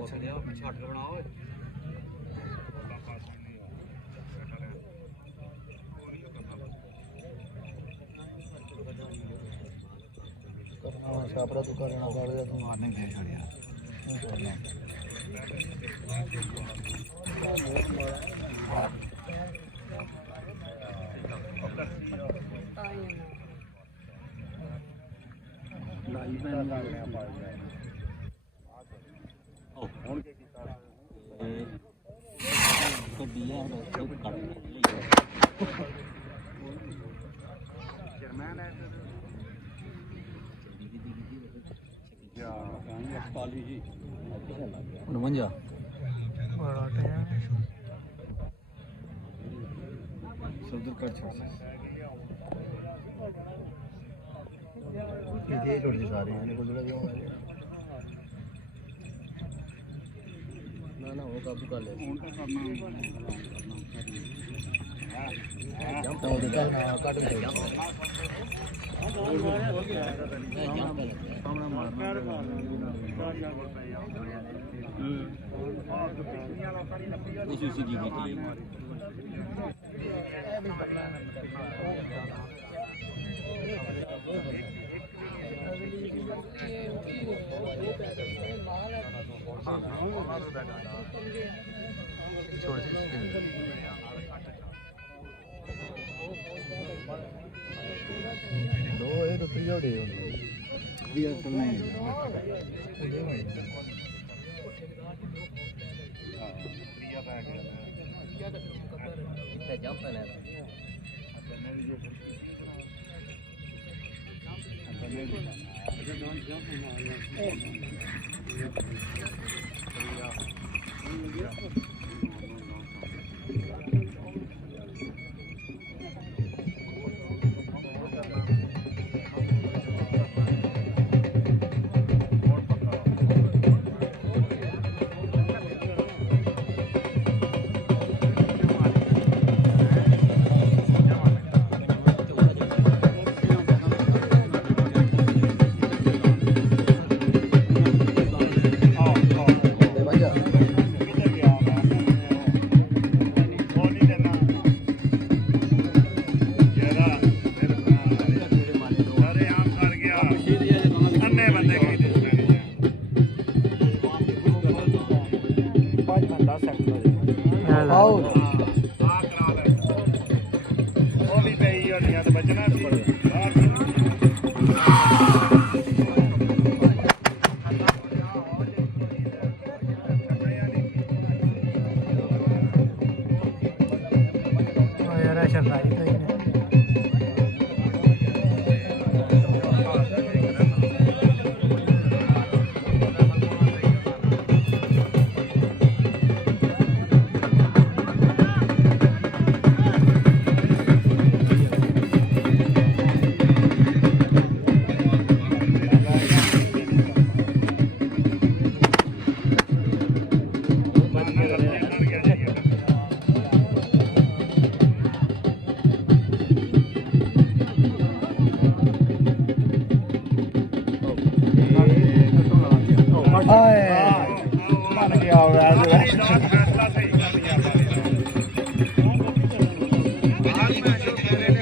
ਛੱਡ ਬਣਾ ਓਏ ਛਾਪਰਾ ਤੂੰ ਕਰਨਾ ਕਰ ਜਾ ਤੂੰ ਮਾਰਨੇ ਦੇ ਛੜਿਆ ਲਾਈ ਮੈਂ ਲਾ ਰਿਹਾ ਪਾ ਗਿਆ ਹੁਣ ਕੀ ਕੀਤਾ ਗੱਡੀ ਆ ਉਹ ਕੱਢ ਲਈ ਜਰਮਨ ਹੈ ਜਾ ਕਾਲੀ ਜੀ 49 ਬੜਾ ਟਾਈਮ ਸੌਦਰ ਕਰ ਛੱਡ ये छोड़ दे सारे यानी को जगह क्यों ना वो काबू कर ले जंप तो देता ना काट दे सामने मारना उसी की गई दो ये तो फ्री हो दे ये तो नहीं फ्री आ गया इतना जंप है फैसला सही कर दिया